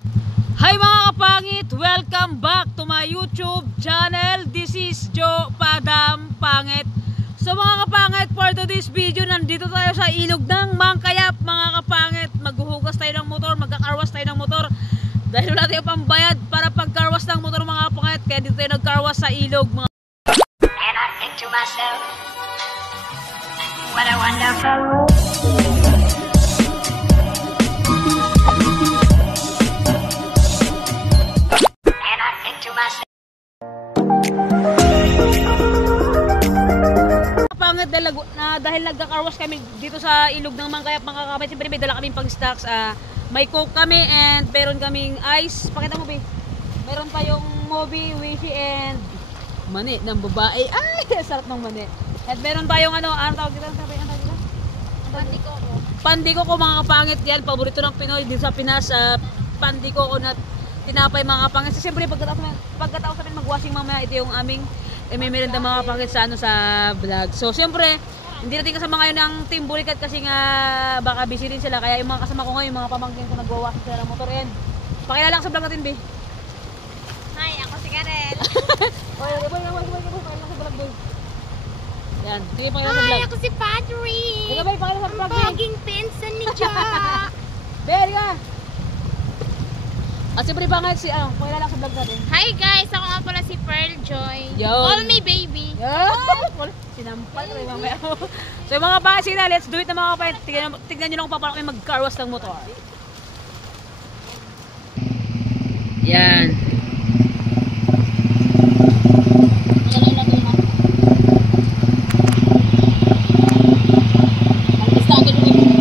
Hi mga kapangit! Welcome back to my YouTube channel. This is Joe Padam Pangit. So mga kapangit, for today's video, nandito tayo sa ilog ng Mangkayap mga kapangit. Maghuhugas tayo ng motor, magkakarwas tayo ng motor. Dahil wala tayo pambayad para pagkarwas ng motor mga kapangit. Kaya dito tayo nagkarwas sa ilog mga. And I think to myself, what a wonderful world. Dahil nagka-carwash kami dito sa ilog ng Mangkayap mga kapatid, siyempre may dala kaming pang-stocks. May coke kami and meron kaming ice. Pakita mo, babe. Meron tayong Moby, Wishy and mani ng babae. Ay, sarap ng mani. At meron tayong ano tawag dito? Pandikoko mga kapangit yan. Paborito ng Pinoy dito sa Pinas. Pandikoko na tinapay mga kapangit. So, siyempre pagkatapos namin mag-washing mamaya, ito yung aming may merenda mga kapangit sa sa vlog. So siyempre hindi natin kasama ngayon ng Team Bulikat kasi nga baka busy rin sila. Kaya yung mga kasama ko ngayon, yung mga pamangkin ko nagwawasan sila ng motor. And pakilala ka sa vlog natin, Be. Hi, ako si Karel. Pakilala sa vlog, Be. Yan, sige pakilala sa vlog. Hi, ako si Patrick. Sige, Be, pakilala sa vlog, Be. Paging pinsan ni Ja. Be, ka. At siyempre bakit si pakilala sa vlog natin. Hi guys, ako nga pala si Pearl Joy. Yo. Call me baby. Sinampal rin mamaya. So yung mga baka sila, let's do it na mga kapatid. Tignan nyo lang kung paano kayo mag-carwash ng motor. Yan.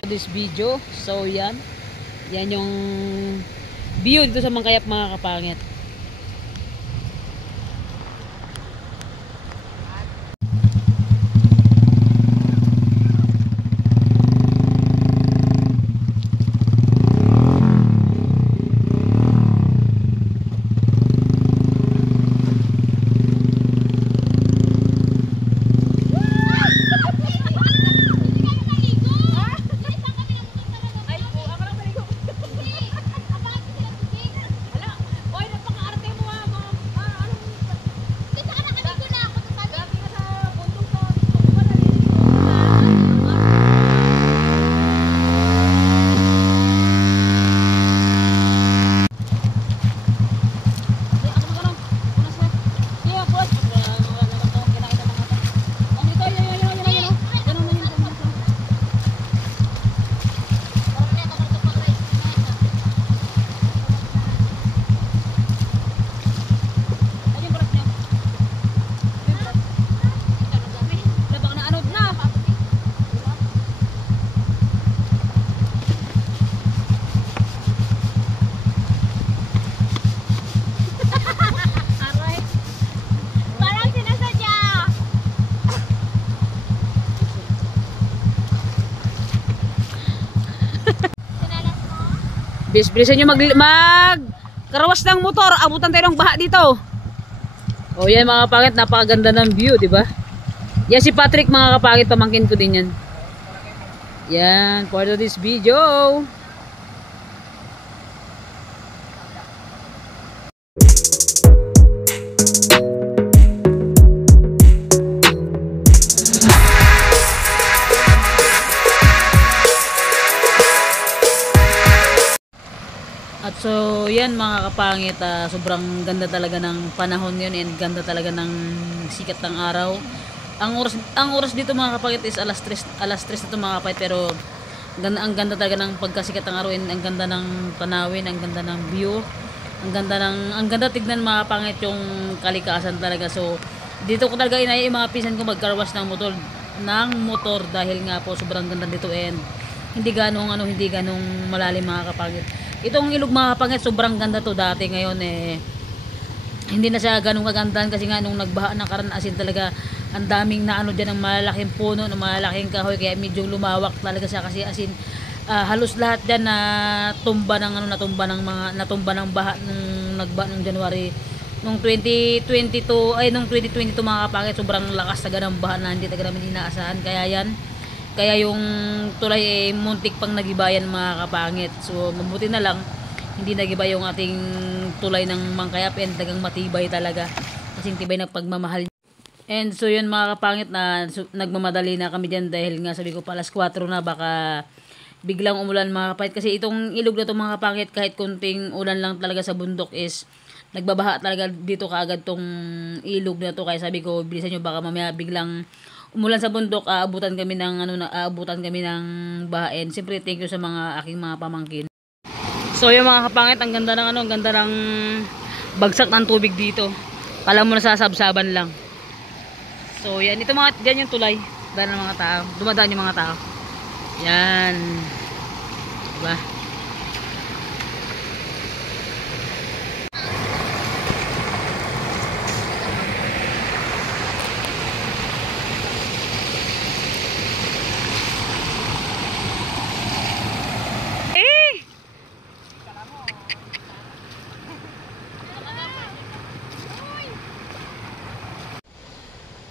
This video. So yan. Yan yung view dito sa Mangkayap mga kapangit. Bilisan nyo mag-karawas ng motor. Abutan tayo ng baha dito. O yan mga kapangit, napakaganda ng view, di ba? Yan si Patrick mga kapangit, pamangkin ko din yan. Yan, for this video. At so yan mga kapangit, sobrang ganda talaga ng panahon yun and ganda talaga ng sikat ng araw. Ang oras dito mga kapangit is alas 3 na ito mga kapangit, pero ang ganda talaga ng pagkasikat ng araw and ang ganda ng tanawin, ang ganda ng view, ang ganda tignan mga kapangit, yung kalikasan talaga. So dito ko talaga inaya yung mga pisan ko magkarwas ng motor dahil nga po sobrang ganda dito and hindi ganong malalim mga kapangit. Itong ilog mga kapangit, sobrang ganda to dati. Ngayon hindi na siya ganong kagandahan kasi nga nung nagbaha ng Karanasin talaga ang daming naano dyan ng malalaking puno, ng malalaking kahoy, kaya medyo lumawak talaga siya kasi asin halos lahat dyan na natumba ng baha nung nagbaha nung January nung 2022 mga kapangit. Sobrang lakas talaga ng baha na hindi talaga namin inaasahan, kaya yung tulay muntik pang nagibayan mga kapangit. So mabuti na lang hindi nagiba yung ating tulay ng Mangkayap and talagang matibay talaga. Kasing tibay ng pagmamahal. And so yun mga kapangit na nagmamadali na kami dyan dahil nga sabi ko pa alas 4 na baka biglang umulan mga kapangit. Kasi itong ilog na to mga kapangit kahit kunting ulan lang talaga sa bundok is nagbabaha talaga dito kaagad tong ilog na to. Kaya sabi ko bilisan nyo baka mamaya biglang umulan sa bundok, aabutan kami ng bahain. Siyempre thank you sa mga aking mga pamangkin. So yung mga kapangit, ang ganda ng ang ganda ng bagsak ng tubig dito. Kala mo nasasabsaban lang. So yan, ito mga diyan yung tulay. Daan ng mga tao, dumadaan yung mga tao. Yan. Diba?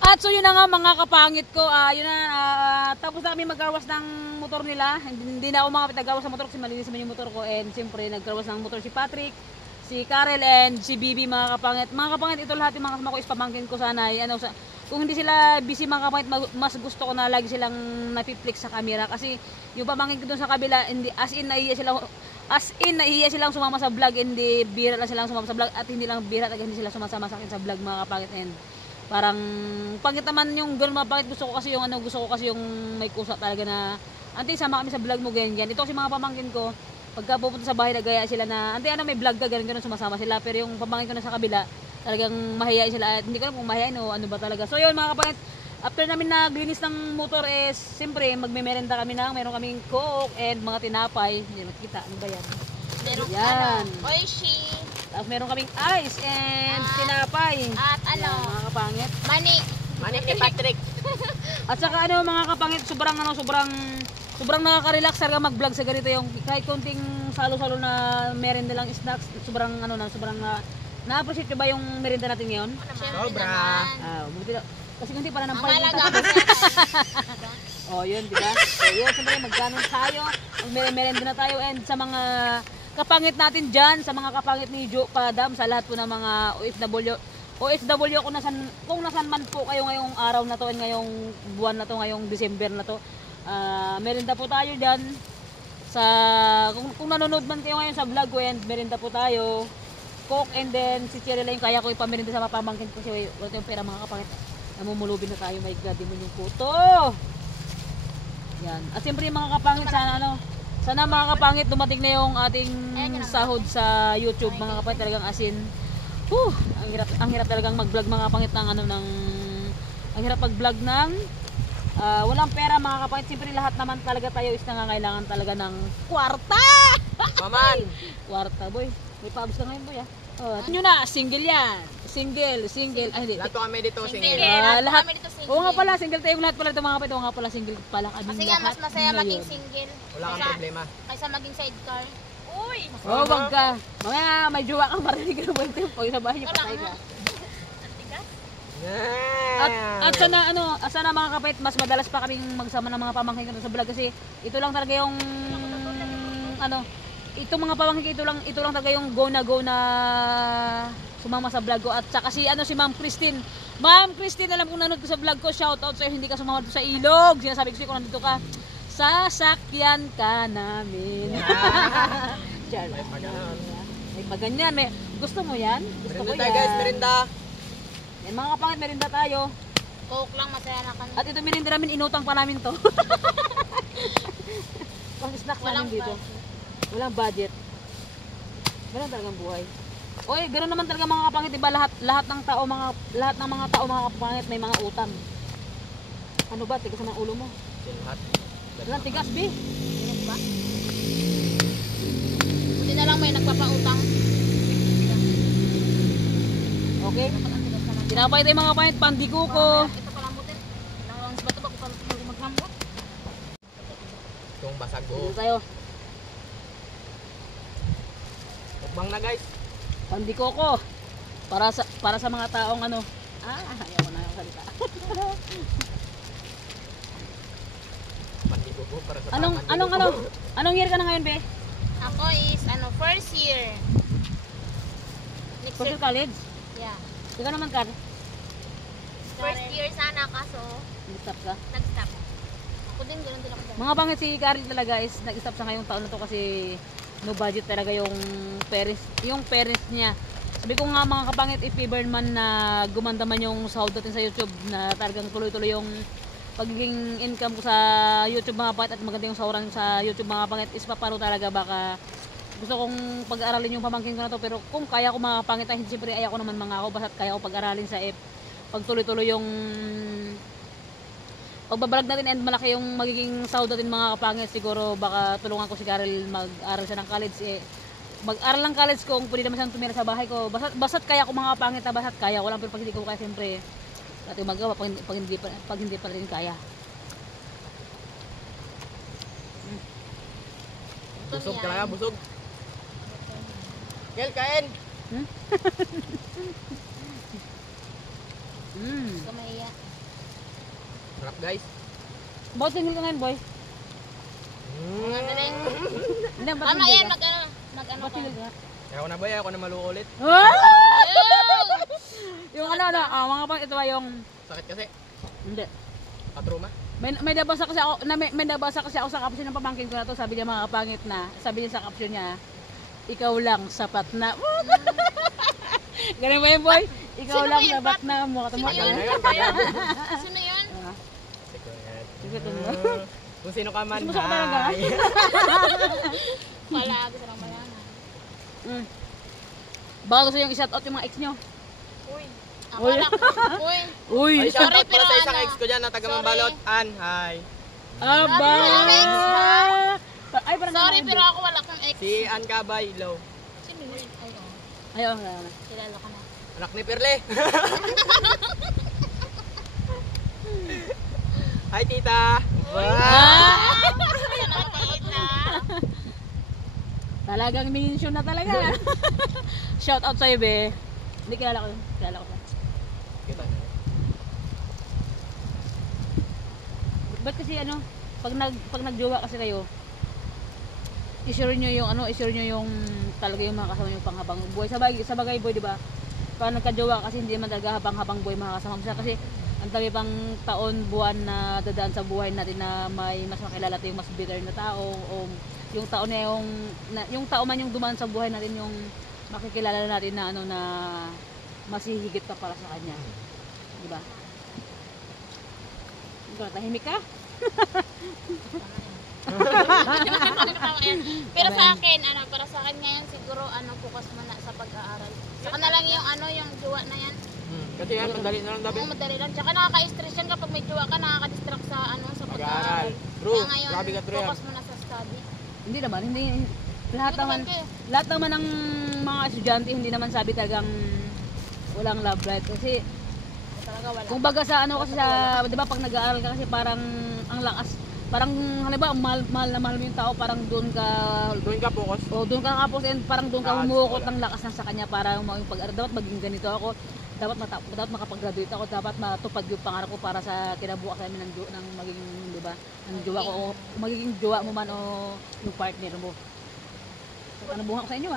At so yun na nga mga kapangit ko, yun na, tapos na kami magkarwas ng motor nila. Hindi na ako mga nagkarwas ng motor kasi malinis naman yung motor ko. And siyempre nagkarwas ng motor si Patrick, si Karel and si Bibi mga kapangit. Mga kapangit, ito lahat yung mga kasama ko is pamangkin ko sana. Kung hindi sila busy mga kapangit, mas gusto ko na lagi silang napiplex sa camera. Kasi yung pamangkin ko dun sa kabila, hindi, as in nahihiya silang sumama sa vlog. Hindi bira lang silang sumama sa vlog. At hindi lang bira, hindi sila sumasama sa akin sa vlog mga kapangit. And parang pangit naman yung gano'n mga pangit. Gusto ko kasi yung may kusa talaga na ante sama kami sa vlog mo ganyan. Ito kasi mga pamangkin ko pagka pupunta sa bahay nagaya sila na ante may vlog ka ganun sumasama sila. Pero yung pamangkin ko na sa kabila talagang mahihayin sila at hindi ko alam kung mahihayin o ano ba talaga. So yun mga kapangit, after namin naglinis ng motor is siyempre magmemerenda kami meron kaming coke and mga tinapay. Hindi makita ano ba yan? Meron yan. Oishi. Tapos meron kaming ice and tinapay. At Yan, mga kapangit. Manik ni Patrick. At saka mga kapangit, sobrang nakaka-relax talaga mag-vlog sa ganito yung kahit konting salo-salo na merienda lang snacks, sobrang na-appreciate ba yung merienda natin ngayon? Sobra. Kasi hindi pala ng Malaga oh, yun, di ba? So, yun, siyempre magganon tayo, mag-merienda na tayo and sa mga kapangit natin dyan, sa mga kapangit ni Joe Padam, sa lahat po ng mga OFW kung nasan man po kayo ngayong araw na to, ngayong buwan na to, ngayong December na to, merienda po tayo dyan. Kung nanonood man kayo ngayon sa vlog ko, and merienda po tayo, coke and then si Cherry lang kaya ko ipamerienda sa mapamangkin ko kasi wala tayong pera mga kapangit. Namumulubin na tayo, my God, di mo yung puto. Yan. At siyempre mga kapangit, sana mga kapangit dumating na yung ating sahod sa YouTube mga kapangit talagang asin. Ang hirap talagang mag-vlog mga kapangit ang hirap mag-vlog ng walang pera mga kapangit. Siyempre lahat naman talaga tayo is nangangailangan talaga ng kwarta. Maman. Kwarta boy. May pabs na ngayon boy Ano na, single yan. Single. Ay hindi. Lahat kami dito single. Lahat kami dito single. Oo nga pala, single tayo lahat pala ito mga kapatid. Oo nga pala, single pala kami Kasi nga lahat. mas masaya ngayon. maging single. Wala kang problema. Kaysa maging sidecar. Uy! Oo, wag ka. Mamaya may jowa kang marinig ka ng tempo. Yung sa bahay niyo patay ka. At sana mga kapatid, mas madalas pa kaming magsama ng mga pamangkin ko sa vlog kasi ito lang talaga yung itong mga pamangkin ito lang talaga yung go na sumama sa vlog ko. At saka si Ma'am Christine. Ma'am Christine, alam kong nanood ko sa vlog ko, shout out sa'yo, hindi ka sumama sa ilog. Sinasabi ko sa'yo kung nandito ka, sasakyan ka namin. May maganyan. Gusto mo yan? Gusto ko Merinda yan. tayo guys, merinda. Yan mga kapangit, merinda tayo. Coke lang, masaya na kami. At ito merinda namin, inutang pa namin to. Pang snacks namin dito. Walang budget. Ganun talagang buhay. Oy, ganoon naman talaga mga kapangit, diba? Lahat ng mga tao mga kapangit may mga utang. Ano ba? Tigas sa mga ulo mo. Lahat. Walang tigas, B. Ganun ba? Buti na lang may nagpapautang. Okay? Tinapay tayo mga kapangit, pandiko ko. Ito pa lang buti. Lang sa bato ba kung maghambot? Itong basag Dito ko. tayo. Mukbang na guys. Pandiko ko. Para sa mga taong ayaw ko na yung salita. Pandiko ko para sa Anong year ka na ngayon, be? Ako is, first year. Next First year, year college? yeah. Ikaw naman, Kar? First year sana, kaso, Nag-stop ka? nag-stop. Ako din, gano'n din ako dyan. Mga pangit si Karl talaga is nag-stop sa ngayong taon na to kasi no budget talaga yung parents niya. Sabi ko nga mga kapangit, if ever man na gumanda man yung sahod natin sa YouTube na talagang tuloy-tuloy yung pagiging income ko sa YouTube mga pangit at maganda yung sahuran sa YouTube mga pangit is paano talaga baka gusto kong pag-aralin yung pamangkin ko na to pero kung kaya ko mga pangit ay siyempre ayaw ko naman mga ako basta't kaya ko pag-aralin sa if pag tuloy-tuloy yung pagbabalag natin and malaki yung magiging sahod natin mga kapangit siguro baka tulungan ko si Karel mag-aral siya ng college mag-aral ng college ko kung pwede naman siyang tumira sa bahay ko basta't kaya ko mga kapangit basta't kaya ko lang pero pag hindi ko kaya siyempre natin magawa pag hindi pa rin kaya Busog talaga, busog. Gel, kain. Kamaya. Sarap guys. bakit single ka ngayon boy? Hindi, ba't Tama single yan, ka? mag-ano Ba't ka. single ka? Ako na ba? Ako na maluko ulit. Yung mga pang ito ay yung Sakit kasi. hindi. Patruma. May nabasa kasi ako may nabasa kasi ako sa caption ng pamangkin ko na to, sabi niya mga kapangit na, sabi niya sa caption niya, ikaw lang sapat na. Ganun ba yun boy? Ikaw Sino lang ba yun, sapat na mukha Sino tumakbo. yun? Ayun, kaya. Sino yun? Secret. Sige, tuloy. Kung sino ka man. Gusto mo talaga? hi. Wala, gusto lang bayan. Baka gusto yung i-shout out yung mga ex nyo. Uy. Ako Uy. lang. Uy. Uy! Ay, shout Sorry, out pala pero sa isang ano, ex ko dyan na taga sorry. Mambalot. An, hi. Aba! Ay, parang Sorry, pero ako wala kang ex. Si An Cabay, low. Sino yun? Ay, oo. Ayaw, wala na. Kilala ka na. Anak ni Perle. Hi, tita. Bye. Yan ang pait na. Talagang mention na talaga. Shout out sa'yo, be. Hindi, kilala ko. Kilala ko. Kita na. Ba't kasi pag nagjowa kasi kayo, i-share nyo yung talaga yung mga kasama yung panghabang buhay. Sa bagay boy, di ba? Pag nagkajowa kasi hindi naman talaga habang buhay makakasama mo siya kasi ang dami pang taon, buwan na dadaan sa buhay natin na may mas makilala at yung mas bitter na tao o yung tao na yung tao man yung dumaan sa buhay natin yung makikilala natin na na mas hihigit pa para sa kanya. Di ba? Ikaw, tahimik ka? Pero sa akin, para sa akin ngayon siguro focus muna sa pag-aaral. Saka na lang yung jowa na yan. Kasi yan, madali na lang dabi. Oo, madali lang. Tsaka nakaka-stress yan kapag may jowa ka, nakaka-distract sa sa Pag-aaral. pag-aaral. True. Kaya ngayon, Grabe ka, true yan. focus muna sa study. Hindi naman, hindi lahat Hindi naman naman kayo. lahat naman ng mga estudyante hindi naman sabi talagang walang love life kasi Talaga wala. kung baga sa kasi sa 'di ba pag nag-aaral ka kasi parang ang lakas parang halimbawa mahal na mahal mo yung tao parang doon ka Doon ka focus. doon ka kapos and parang doon ka Lakas, humuukot wala. ng lakas na sa kanya para yung pag-aaral dapat maging ganito ako dapat makapag-graduate ako dapat matupad yung pangarap ko para sa kinabukasan namin ng magiging 'di ba ng jowa ko o magiging jowa mo man o yung partner mo. So, ano buha ko sa inyo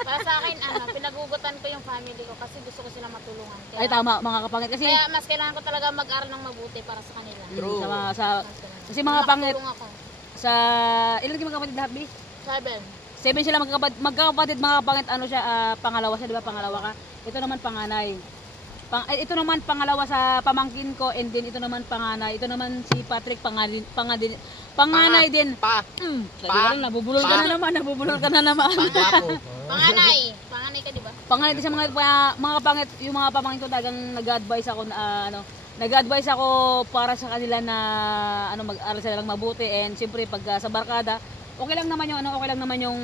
Para sa akin, pinagugutan ko yung family ko kasi gusto ko sila matulungan. Ay tama mga kapangit kasi Kaya mas kailangan ko talaga mag-aral ng mabuti para sa kanila. True. kasi mga pangit Makatulong ako. sa ilan kayo magkapatid lahat bi? 7. 7 sila magkakapatid mga pangit pangalawa siya 'di ba pangalawa ka? Ito naman panganay. Ito naman pangalawa sa pamangkin ko and then ito naman panganay. Ito naman si Patrick panganay din. Sabi ko lang nabubulol ka na naman. Papo. Panganay ka, di ba? Panganay din sa mga pangit yung mga pamangkin ko talagang nag-advise ako na nag-advise ako para sa kanila na mag-aral sila lang mabuti and siyempre pag sa barkada okay lang naman yung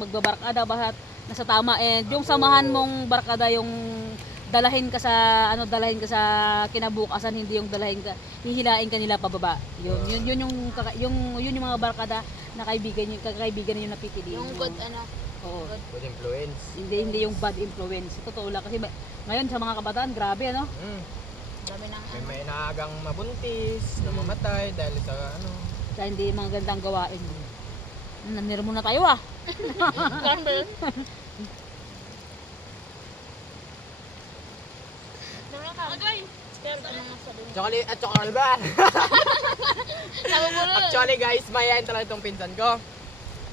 magbabarkada basta nasa tama and yung samahan mong barkada yung dalahin ka sa kinabukasan hindi yung hihilain ka nila pababa. Yun yung mga barkada na kaibigan niyo napipili. Yung good, Oo. Good influence. Hindi yung bad influence. Totoo lang kasi ngayon sa mga kabataan grabe Marami nang May naagang mabuntis, namamatay dahil sa sa hindi mga gandang gawain. Nanira muna tayo ah. Scramble. Dami ka. Agay. Scared ano nga sa dun. Chocolate at chocolate ba? Nabubulo. Actually guys, mayayain talaga itong pinsan ko.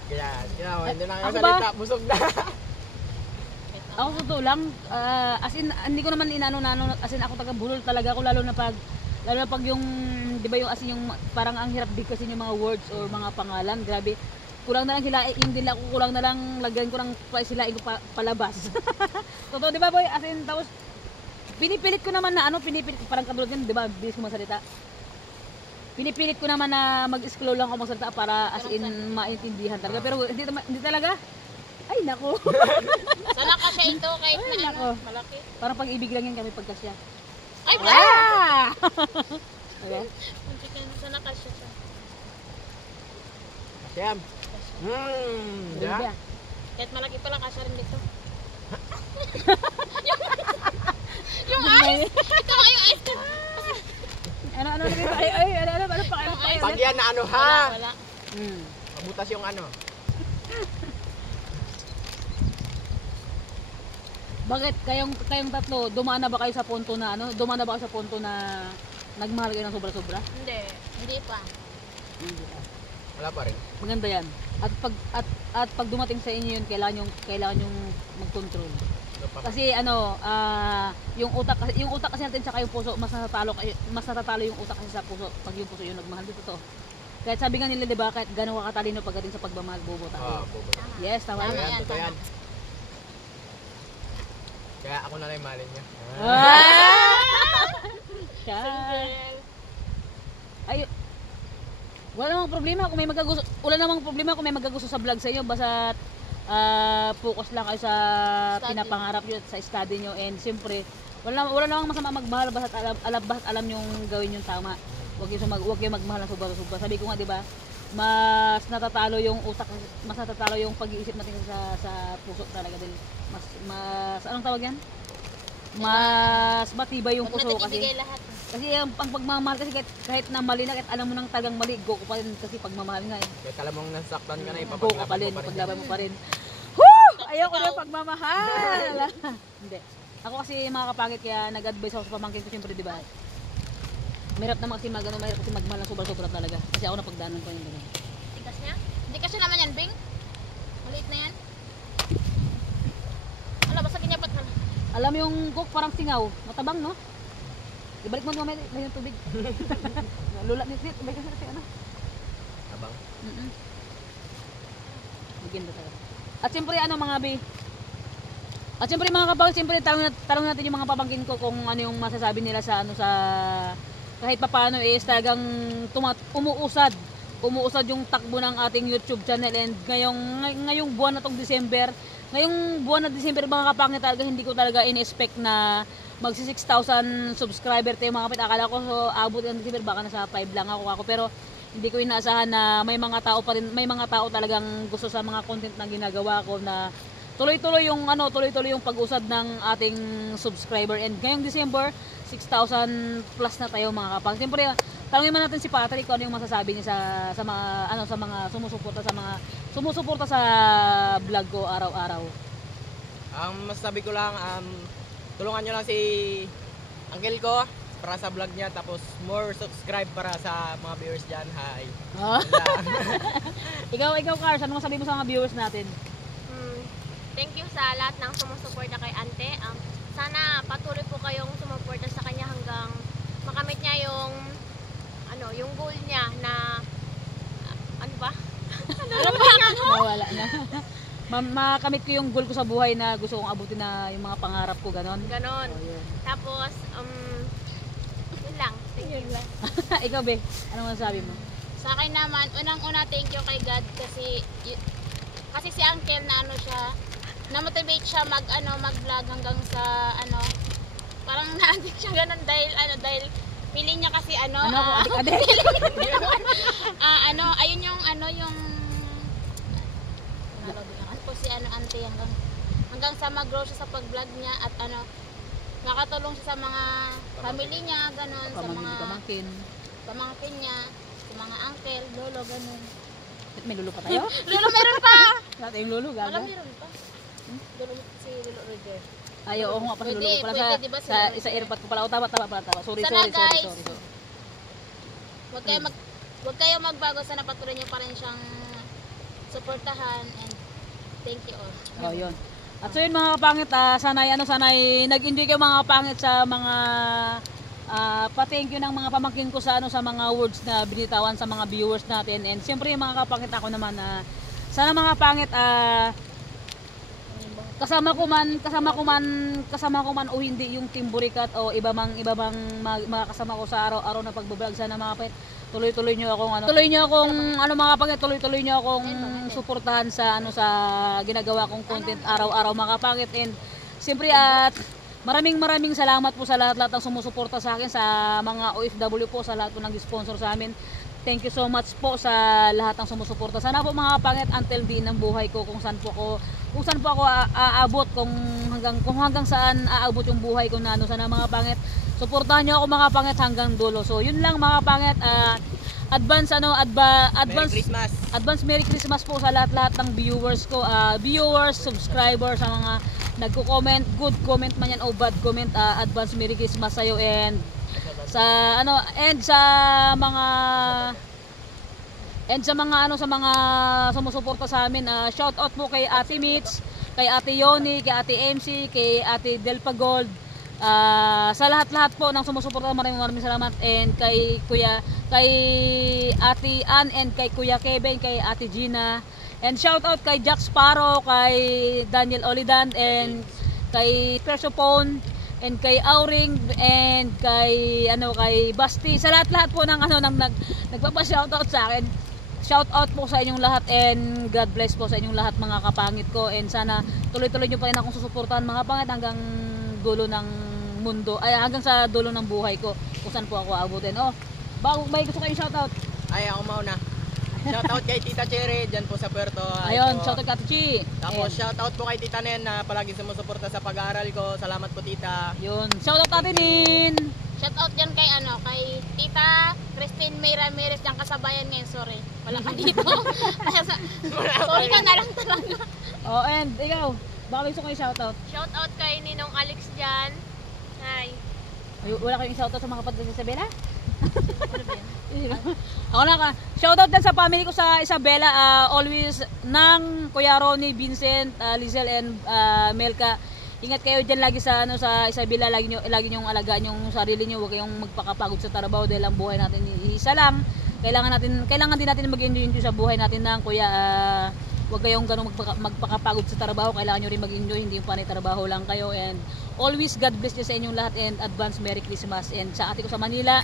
Kaya, hindi na Ako kayo ba? salita, busog na. Ako sa totoo lang, as in, hindi ko naman inano-nano, as in ako taga-bulol talaga ako, lalo na pag yung, di ba yung as in yung parang ang hirap bigkasin yung mga words or mga pangalan, grabe. Kulang na lang sila, yung dila ko, kulang na lang, lagyan ko lang sila palabas. Totoo, di ba boy? As in, tapos, pinipilit ko naman na parang katulad yun, di ba, bilis ko masalita. Pinipilit ko naman na mag-scroll lang ako magsalita para as in maintindihan talaga. Pero hindi talaga. Ay, nako. Sana ka siya ito kahit Ay, na nako. ano, malaki. Parang pag-ibig lang yan kami pagkasya. Ay, wala! Ah! Okay. Sana ka siya siya. Siyam. Diba? Kahit malaki pala kasya rin dito. Yung Ay, ice! Ito nga yung ice! ano dito? Ano pa kayo? Pag yan na ano ha? Wala. Mabutas yung ano. Bakit kayong tatlo, dumaan na ba kayo sa punto na Dumaan na ba kayo sa punto na nagmahal kayo ng sobra-sobra? Hindi pa. Hindi pa. Wala pa rin. Maganda 'yan. At pag dumating sa inyo 'yun, kailangan yung mag-control. Kasi yung utak kasi natin tsaka yung puso, mas natatalo yung utak kasi sa puso pag yung puso yung nagmahal dito to. Kahit sabi nga nila 'di ba, kahit gaano ka katalino pagdating sa pagmamahal, bobo tayo. Bobo. Yes, tama Tama yan. yan. Totoo yan. Kaya ako na lang yung mahalin niya. Siya. Girl. Ay, wala namang problema kung may magagusto sa vlog sa inyo, basta focus lang kayo sa Study. pinapangarap nyo at sa study nyo, and siyempre wala namang masama magmahal basta alam yung gawin yung tama. Huwag yung magmahal ng sobra-sobra. Sabi ko nga, di ba, mas natatalo yung utak, mas natatalo yung pag-iisip natin sa puso talaga, dahil mas anong tawag yan? Mas matibay yung Huwag puso natin kasi. ibigay lahat. Kasi ang pagmamahal kasi kahit na mali na, kahit alam mo nang tagang mali, go ka pa rin kasi pagmamahal nga eh. Kahit alam mong nasaktan ka na, Go ka pa rin, ipapaglaban mo pa rin. paglaban mo pa rin. Woo! Ayoko na yung pagmamahal! Hindi. Ako kasi mga kapangit, kaya nag-advise ako sa pamangkin ko siyempre, di ba? Mahirap naman kasi mahirap kasi magmahal ng sobra-sobra talaga. Kasi ako napagdaanan ko yun. Tikas niya? Hindi kasi naman yan, Bing. Maliit na yan. Wala, basta kinyapat na. Alam mo yung cook parang singaw, matabang no? Ibalik mo mamaya yung tubig. Lulat nit, ibalik mo kasi ano. Abang. Maganda talaga. At siyempre mga bi. At siyempre mga kapag, siyempre tanong natin yung mga pamangkin ko kung ano yung masasabi nila sa kahit papaano is talagang umuusad yung takbo ng ating YouTube channel, and ngayong buwan na tong December, mga kapangit, talaga hindi ko talaga in-expect na magsi 6,000 subscriber tayo mga kapit. Akala ko so abot ng December baka nasa 5 lang ako, pero hindi ko inaasahan na may mga tao talagang gusto sa mga content na ginagawa ko, na tuloy-tuloy yung pag-usad ng ating subscriber, and ngayong December 6,000 plus na tayo mga kapag. Siyempre, tanungin man natin si Patrick kung ano yung masasabi niya sa mga sumusuporta sa vlog ko araw-araw. Ang masasabi ko lang, tulungan nyo lang si uncle ko para sa vlog niya, tapos more subscribe para sa mga viewers dyan. Hi. Ikaw Cars, ano masasabi mo sa mga viewers natin? Thank you sa lahat ng sumusuporta kay Ante. Sana patuloy po kayong sumuporta sa kanya hanggang makamit niya yung goal niya na ano ba? Nawala na. Makamit ko yung goal ko sa buhay na gusto kong abutin, na yung mga pangarap ko, ganon. Ganon. Oh, yun. Tapos, yun lang. Thank you. Ikaw be, ano masasabi mo? Sa akin naman, unang-una thank you kay God kasi si Uncle na na-motivate siya mag-vlog hanggang sa parang na-addict siya ganun dahil feeling niya kasi Adik-adik? ayun yung po si Ante hanggang sa mag-grow siya sa pag-vlog niya, at nakatulong siya sa mga family niya, ganun, sa mga Pamangkin. pamangkin niya, sa mga uncle, lolo, ganun. May lulo pa tayo? Lolo, meron pa! Wala tayong lulo, Wala, gaga. meron pa. Lolo, si Lolo Roger. Ay, oo nga pala, lulo Pwede, ko pala pwede, sa, diba, sa isa airpot ko pala. O, tama. Sorry. Sana, guys. Huwag kayo magbago. Sana patuloy nyo pa rin siyang suportahan and thank you all. Oh, yun. At so yun mga kapangit, sana'y nag-enjoy kayo mga kapangit sa mga pa-thank you ng mga pamangkin ko sa mga words na binitawan sa mga viewers natin. And siyempre mga kapangit, ako naman sana mga kapangit kasama ko man o hindi yung Team Burikat o iba bang mga kasama ko sa araw-araw na pagbablog. Sana mga kapangit, tuloy-tuloy niyo akong tuloy-tuloy niyo akong suportahan sa sa ginagawa kong content araw-araw mga kapangit. And siyempre maraming salamat po sa lahat ng sumusuporta sa akin, sa mga OFW po, sa lahat po nag-sponsor sa amin. Thank you so much po sa lahat ng sumusuporta. Sana po mga kapangit until di ng buhay ko kung saan po ako aabot, kung hanggang saan aabot yung buhay ko na sana mga kapangit, suportahan niyo ako mga kapangit hanggang dulo. So yun lang mga kapangit, advance Merry Christmas po sa lahat ng viewers ko, subscribers, sa mga nagko-comment, good comment man yan o bad comment, advance Merry Christmas sa iyo. And sa mga sumusuporta sa amin, shout out po kay Ate Mitch, kay Ate Yoni, kay Ate MC, kay Ate Delpa Gold, sa lahat po ng sumusuporta, maraming salamat. And kay Ate Ann, and kay Kuya Kevin, kay Ate Gina, and shout out kay Jack Sparrow, kay Daniel Olidan, and kay Persopone, and kay Auring, and kay Basti, sa lahat po ng nagpapa-shoutout sa akin. Shout out po sa inyong lahat, and God bless po sa inyong lahat mga kapangit ko. And sana tuloy-tuloy niyo pa rin akong susuportahan mga kapangit hanggang dulo ng mundo, hanggang sa dulo ng buhay ko kung saan po ako aabutin. Bago may gusto kayong shoutout? Ay, ako mauna. Shoutout kay Tita Cherry dyan po sa Puerto. Ayun, shoutout kay Chi. Tapos shoutout po kay Tita Nen na palagi sumusuporta sa pag-aaral ko. Salamat po Tita. Yun, shoutout natin Nin. Shoutout dyan kay Tita Christine May Ramirez, dyan kasabayan ngayon. Sorry, wala ka dito. Sorry ka na lang talaga. And ikaw, baka may gusto kayong shoutout? Shoutout kay Ninong Alex dyan. Hi. Wala kayong shoutout sa mga kapatid sa Isabela? Ako na ka. Shoutout din sa family ko sa Isabela, always ng Kuya Ronnie, Vincent, Lizel, and Melka. Ingat kayo diyan lagi sa Isabela, lagi niyo alagaan yung sarili niyo, huwag kayong magpakapagod sa trabaho dahil ang buhay natin isa lang. Kailangan din natin mag-enjoy sa buhay natin ng kuya. Huwag kayong ganung magpakapagod sa trabaho, kailangan niyo rin mag-enjoy, hindi yung panay trabaho lang kayo. And always God bless niyo sa inyong lahat, and advance Merry Christmas. And sa ate ko sa Manila,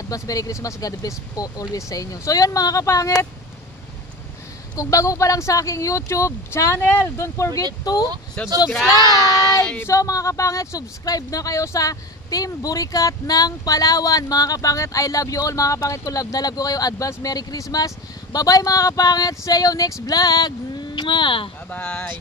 advance Merry Christmas, God bless po always sa inyo. So yun mga kapangit, kung bago pa lang sa aking YouTube channel, don't forget to subscribe! So mga kapangit, subscribe na kayo sa Team Burikat ng Palawan. Mga kapangit, I love you all mga kapangit ko, love na love ko kayo. Advance Merry Christmas. Bye bye mga kapangit, see you next vlog. Mwah! Bye bye.